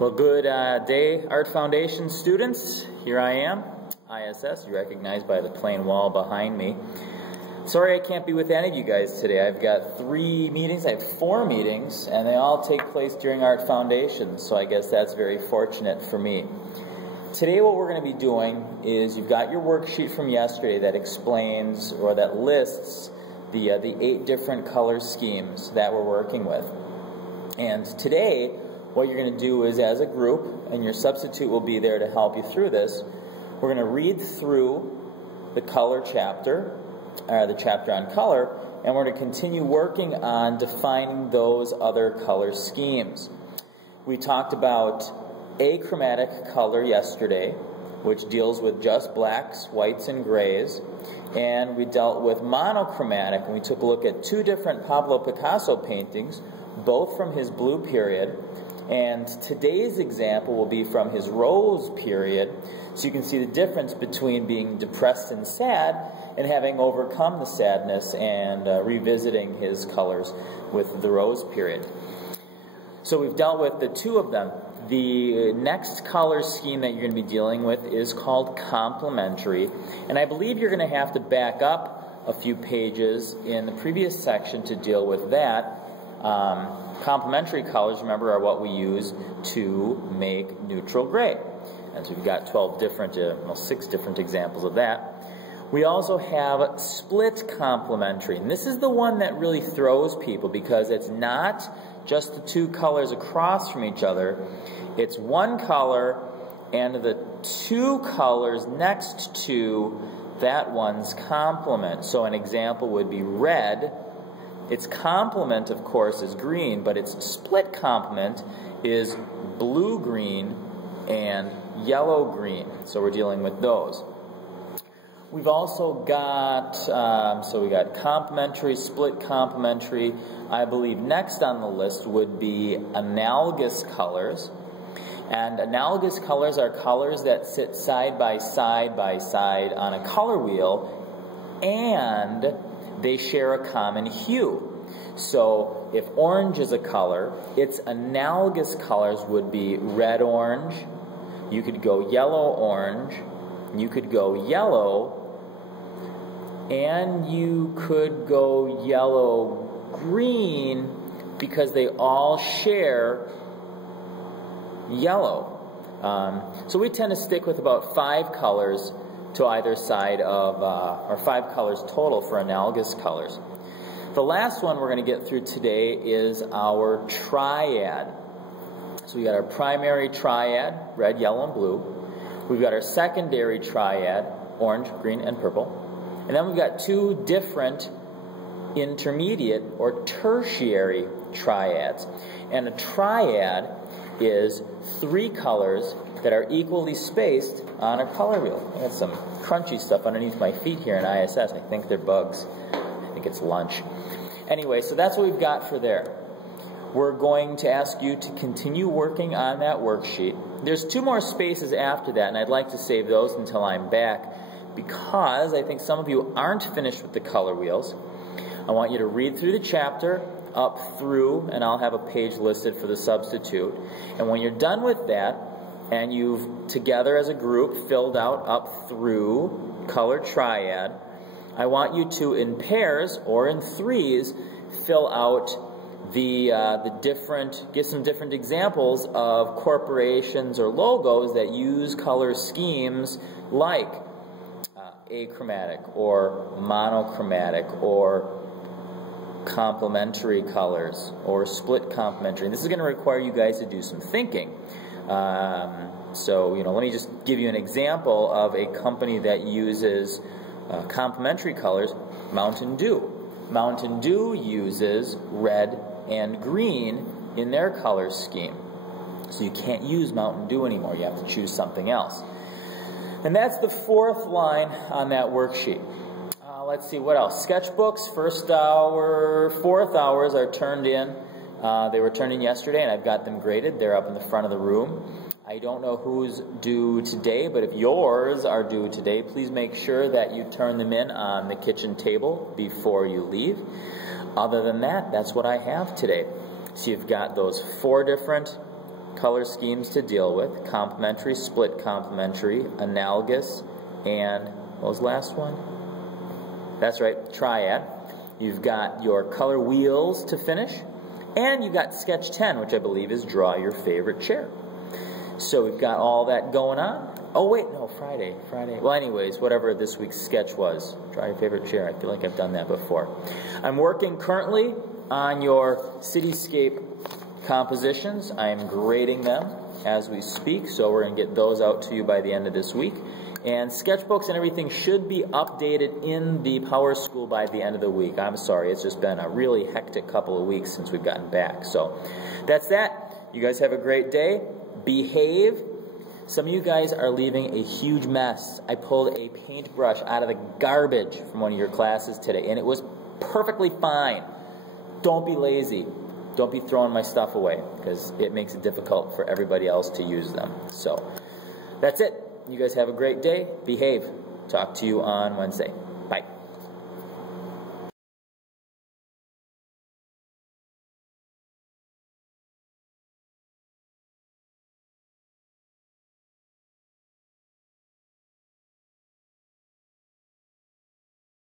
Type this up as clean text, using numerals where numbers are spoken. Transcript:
Well, good day, Art Foundation students. Here I am, ISS, you recognize by the plain wall behind me. Sorry I can't be with any of you guys today. I've got 3 meetings, I have 4 meetings, and they all take place during Art Foundation, so I guess that's very fortunate for me. Today what we're going to be doing is, you've got your worksheet from yesterday that explains, or that lists, the 8 different color schemes that we're working with. And today, what you're going to do is, as a group, and your substitute will be there to help you through this, we're going to read through the color chapter, the chapter on color, and we're going to continue working on defining those other color schemes. We talked about achromatic color yesterday, which deals with just blacks, whites, and grays, and we dealt with monochromatic, and we took a look at 2 different Pablo Picasso paintings, both from his blue period. And today's example will be from his rose period, so you can see the difference between being depressed and sad and having overcome the sadness and revisiting his colors with the rose period. So we've dealt with the 2 of them. The next color scheme that you're going to be dealing with is called complementary, and I believe you're going to have to back up a few pages in the previous section to deal with that. Complementary colors, remember, are what we use to make neutral gray. And so we've got 6 different examples of that. We also have split complementary, and this is the one that really throws people because it's not just the 2 colors across from each other. It's one color and the 2 colors next to that one's complement. So an example would be red. Its complement, of course, is green, but its split complement is blue-green and yellow-green. So we're dealing with those. We've also got, so we got complementary, split complementary. I believe next on the list would be analogous colors. And analogous colors are colors that sit side by side on a color wheel, and they share a common hue. So if orange is a color, its analogous colors would be red-orange, you could go yellow-orange, you could go yellow, and you could go yellow-green because they all share yellow. So we tend to stick with about 5 colors to either side of, or 5 colors total for analogous colors. The last one we're going to get through today is our triad. So we got our primary triad, red, yellow, and blue. We've got our secondary triad, orange, green, and purple. And then we've got 2 different intermediate or tertiary triads. And a triad is 3 colors that are equally spaced on a color wheel. I got some crunchy stuff underneath my feet here in ISS. I think they're bugs. I think it's lunch. Anyway, so that's what we've got for there. We're going to ask you to continue working on that worksheet. There's 2 more spaces after that, and I'd like to save those until I'm back because I think some of you aren't finished with the color wheels. I want you to read through the chapter up through, and I'll have a page listed for the substitute. And when you're done with that, and you've, together as a group, filled out up through color triad, I want you to, in pairs or in 3s, fill out give some different examples of corporations or logos that use color schemes like achromatic or monochromatic or complementary colors or split complementary. And this is going to require you guys to do some thinking. So, let me just give you an example of a company that uses complementary colors, Mountain Dew. Mountain Dew uses red and green in their color scheme. So you can't use Mountain Dew anymore. You have to choose something else. And that's the 4th line on that worksheet. Let's see, what else? Sketchbooks, 1st hour, 4th hours are turned in. They were turned in yesterday, and I've got them graded. They're up in the front of the room. I don't know who's due today, but if yours are due today, please make sure that you turn them in on the kitchen table before you leave. Other than that, that's what I have today. So you've got those 4 different color schemes to deal with: complementary, split complementary, analogous, and what was the last one? That's right, triad. You've got your color wheels to finish, and you've got sketch 10, which I believe is draw your favorite chair. So we've got all that going on. Oh wait, no, Friday. Well, anyways, whatever this week's sketch was, draw your favorite chair. I feel like I've done that before. I'm working currently on your cityscape compositions. I'm grading them as we speak, so we're going to get those out to you by the end of this week. And sketchbooks and everything should be updated in the Power School by the end of the week. I'm sorry, it's just been a really hectic couple of weeks since we've gotten back. So that's that. You guys have a great day. Behave. Some of you guys are leaving a huge mess. I pulled a paintbrush out of the garbage from one of your classes today, and it was perfectly fine. Don't be lazy. Don't be throwing my stuff away, because it makes it difficult for everybody else to use them. So that's it. You guys have a great day. Behave. Talk to you on Wednesday. Bye.